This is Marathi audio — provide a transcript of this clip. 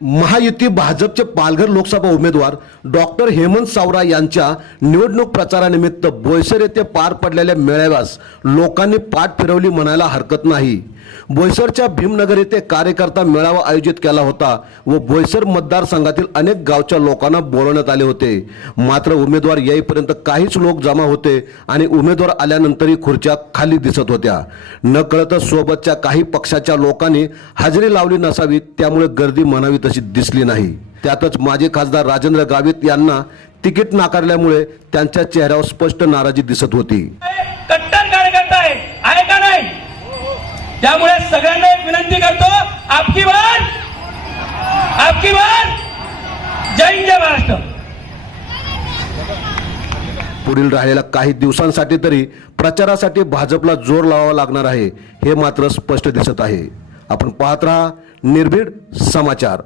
महायुती भाजपचे पालघर लोकसभा उमेदवार डॉक्टर हेमंत सावरा यांच्या निवडणूक प्रचारानिमित्त बोयसर येथे पार पडलेल्या मेळाव्यास लोकांनी पाठ फिरवली म्हणायला हरकत नाही. बोईसरच्या भीमनगर येथे कार्यकर्ता मेळावा आयोजित केला होता व बोईसर मतदारसंघातील अनेक गावच्या लोकांना बोलवण्यात आले होते. मात्र उमेदवार येईपर्यंत काहीच लोक जमा होते आणि उमेदवार आल्यानंतरही खुर्च्या खाली दिसत होत्या. न कळतच सोबतच्या काही पक्षाच्या लोकांनी हजेरी लावली नसावी त्यामुळे गर्दी म्हणावी तशी दिसली नाही. त्यातच माजी खासदार राजेंद्र गावित यांना तिकीट नाकारल्यामुळे त्यांच्या चेहऱ्यावर स्पष्ट नाराजी दिसत होती. कट्टर कार्यकर्ता आहे. सगळ्यांना एक विनंती करतो आपकी बार आपकी बार जय हिंद जय महाराष्ट्र. पुढील राहिलेल्या काही दिवसांसाठी तरी प्रचारासाठी भाजपला जोर लावावा लागणार आहे हे मात्र स्पष्ट दिसत आहे. आपण पाहत राहा निर्भीड समाचार.